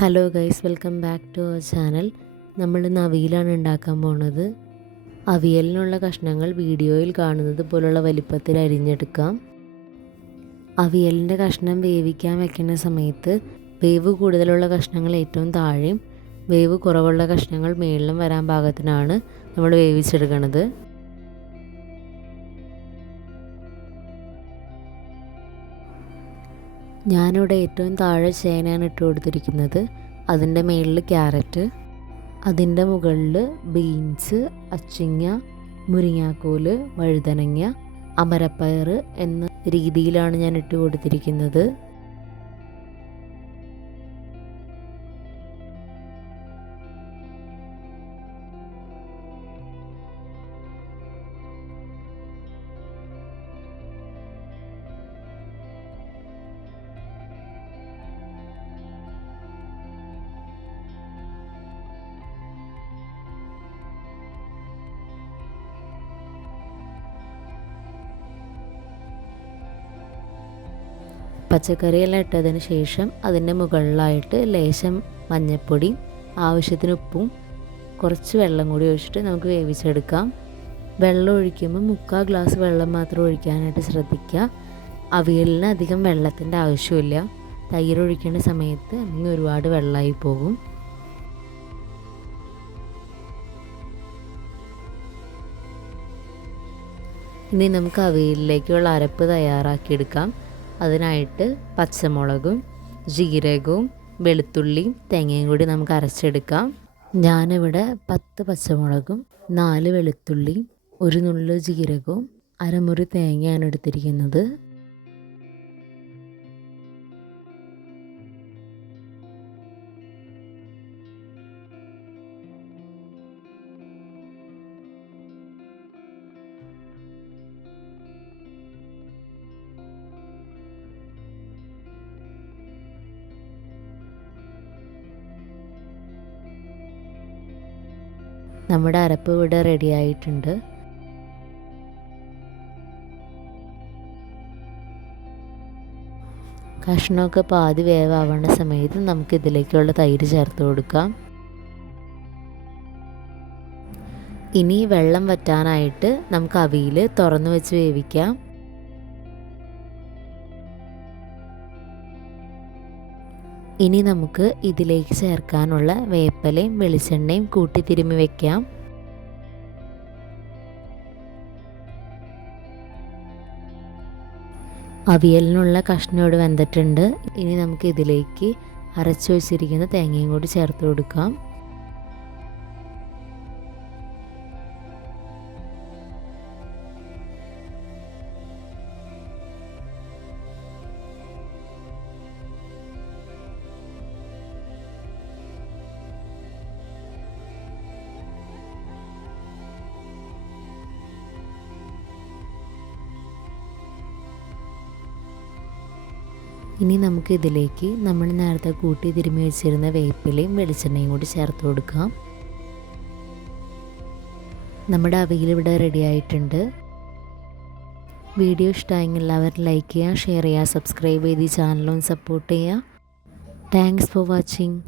Hello guys welcome back to our channel നമ്മൾ ഇന്ന് അവിയലാണ് ഉണ്ടാക്കാൻ പോണത്. അവിയലിനുള്ള കഷ്ണങ്ങൾ വീഡിയോയിൽ കാണുന്നത് പോലുള്ള വലിപ്പത്തിൽ അരിഞ്ഞെടുക്കാം. അവിയലിന്റെ കഷ്ണം വേവിക്കാൻ വെക്കുന്ന സമയത്ത് വേവ് കൂടുതലുള്ള കഷ്ണങ്ങൾ ഏറ്റവും താഴെയും വേവ് കുറവുള്ള കഷ്ണങ്ങൾ മേളിലും വരാൻ പാകത്തിനാണ് നമ്മൾ വേവിച്ചെടുക്കുന്നത് ഞാനിവിടെ ഏറ്റവും താഴെ ചേനയാണ് ഇട്ട് കൊടുത്തിരിക്കുന്നത്. അതിന്റെ മുകളിൽ ക്യാരറ്റ് അതിന്റെ മുകളിൽ ബീൻസ് അച്ചിങ്ങ മുരിങ്ങാക്കോൽ വഴുതനങ്ങ അമരപ്പയർ എന്ന രീതിയിലാണ് ഞാൻ ഇട്ട് കൊടുത്തിരിക്കുന്നത്. പച്ചക്കറിയെല്ലാം ഇട്ടതിന് ശേഷം അതിന്റെ മുകളിലായിട്ട് ലേശം മഞ്ഞൾപ്പൊടി ആവശ്യത്തിന് ഉപ്പും കുറച്ച് വെള്ളം കൂടി ഒഴിച്ചിട്ട് നമുക്ക് വേവിച്ചെടുക്കാം. വെള്ളം ഒഴിക്കുമ്പോൾ മുക്കാൽ ഗ്ലാസ് വെള്ളം മാത്രം ഒഴിക്കാനായിട്ട് ശ്രദ്ധിക്കുക. അവിയലിന് അധികം വെള്ളത്തിന്റെ ആവശ്യമില്ല. തൈര് ഒഴിക്കേണ്ട സമയത്ത് അല്ലെങ്കിൽ ഒരുപാട് വെള്ളമായി പോകും. ഇനി നമുക്ക് അവിയലിലേക്കുള്ള അരപ്പ് തയ്യാറാക്കിയെടുക്കാം. അതിനായിട്ട് പച്ചമുളകും ജീരകവും വെളുത്തുള്ളിയും തേങ്ങയും കൂടി നമുക്ക് അരച്ചെടുക്കാം. ഞാനിവിടെ പത്ത് പച്ചമുളകും നാല് വെളുത്തുള്ളിയും ഒരു നുള്ളു ജീരകവും അരമുറി തേങ്ങയാണ് എടുത്തിരിക്കുന്നത്. നമ്മുടെ അരപ്പ് ഇവിടെ റെഡി ആയിട്ടുണ്ട്. കഷ്ണമൊക്കെ പാതി വേവാവേണ്ട സമയത്ത് നമുക്ക് ഇതിലേക്കുള്ള തൈര് ചേർത്ത് കൊടുക്കാം. ഇനി വെള്ളം വറ്റാനായിട്ട് നമുക്ക് അവിയിൽ തുറന്നു വെച്ച് വേവിക്കാം. ഇനി നമുക്ക് ഇതിലേക്ക് ചേർക്കാനുള്ള വേപ്പലയും വെളിച്ചെണ്ണയും കൂട്ടി തിരുമ്മി വയ്ക്കാം അവിയലിനുള്ള കഷ്ണം ഇവിടെ വെന്തിട്ടുണ്ട്. ഇനി നമുക്ക് ഇതിലേക്ക് അരച്ചു വെച്ചിരിക്കുന്ന തേങ്ങയും കൂടി ചേർത്ത് കൊടുക്കാം. ഇനി നമുക്ക് ഇതിലേക്ക് നമ്മൾ നേരത്തെ കൂട്ടി തിരുമ്മി വെച്ചിരുന്ന വേപ്പിലയും വെളിച്ചെണ്ണയും കൂടി ചേർത്ത് കൊടുക്കാം. നമ്മുടെ അവയിൽ ഇവിടെ റെഡി ആയിട്ടുണ്ട്. വീഡിയോ ഇഷ്ടമായെങ്കിൽ എല്ലാവരും ലൈക്ക് ചെയ്യുക ഷെയർ ചെയ്യുക സബ്സ്ക്രൈബ് ചെയ്ത് ഈ ചാനലും സപ്പോർട്ട് ചെയ്യുക. Thanks for watching